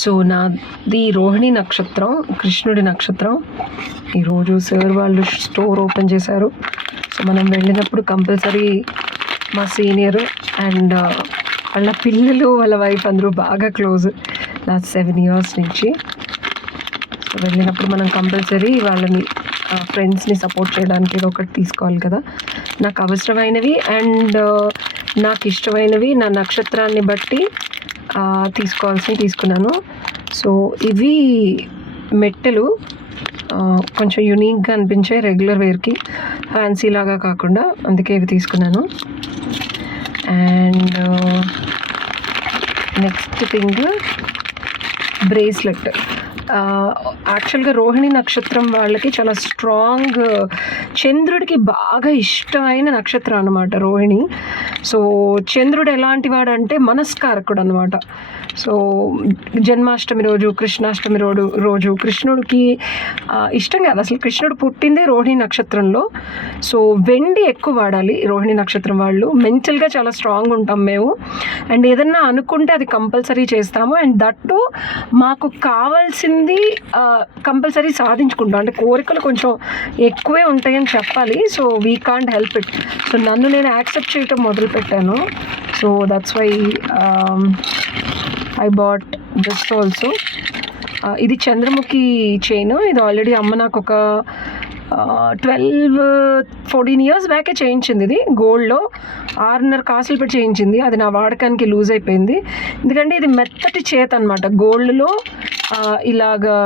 So నాది రోహిణి నక్షత్రం, కృష్ణుడి నక్షత్రం. ఈరోజు సార్ వాళ్ళు స్టోర్ ఓపెన్ చేశారు. సో మనం వెళ్ళినప్పుడు కంపల్సరీ మా సీనియర్ అండ్ వాళ్ళ పిల్లలు వాళ్ళ వైఫ్ అందరూ బాగా క్లోజ్ లాస్ట్ 7 years నుంచి. సో వెళ్ళినప్పుడు మనం కంపల్సరీ వాళ్ళని ఫ్రెండ్స్ని సపోర్ట్ చేయడానికి ఏదో ఒకటి తీసుకోవాలి కదా. నాకు అవసరమైనవి అండ్ నాకు ఇష్టమైనవి నా నక్షత్రాన్ని బట్టి తీసుకోవాల్సినవి తీసుకున్నాను. సో ఇవి మెట్టెలు కొంచెం యూనిక్గా అనిపించే రెగ్యులర్ వేర్కి, ఫ్యాన్సీ లాగా కాకుండా, అందుకే ఇవి తీసుకున్నాను. And next thing bracelet. యాక్చువల్గా రోహిణి నక్షత్రం వాళ్ళకి చాలా స్ట్రాంగ్, చంద్రుడికి బాగా ఇష్టమైన నక్షత్రం అన్నమాట రోహిణి. సో చంద్రుడు ఎలాంటి వాడు అంటే మనస్కారకుడు అనమాట. సో జన్మాష్టమి రోజు, కృష్ణాష్టమి రోజు కృష్ణుడికి ఇష్టం కాదు అసలు. కృష్ణుడు పుట్టిందే రోహిణి నక్షత్రంలో. సో వెండి ఎక్కువ వాడాలి రోహిణి నక్షత్రం వాళ్ళు. మెంటల్గా చాలా స్ట్రాంగ్ ఉంటాం మేము. అండ్ ఏదన్నా అనుకుంటే అది కంపల్సరీ చేస్తాము. అండ్ దట్టు మాకు కావాల్సింది కంపల్సరీ సాధించుకుంటాం. అంటే కోరికలు కొంచెం ఎక్కువే ఉంటాయని చెప్పాలి. So we can't help it. So నన్ను నేను యాక్సెప్ట్ చేయటం మొదలుపెట్టాను. So that's why I bought this also. ఇది చంద్రముఖి చైన్. ఇది ఆల్రెడీ అమ్మ నాకు ఒక 12-14 years బ్యాకే చేయించింది. ఇది గోల్డ్లో 6.5 కాసులు పెట్టి చేయించింది. అది నా వాడకానికి లూజ్ అయిపోయింది. ఎందుకంటే ఇది మెత్తటి చేత అనమాట. గోల్డ్లో ఇలాగా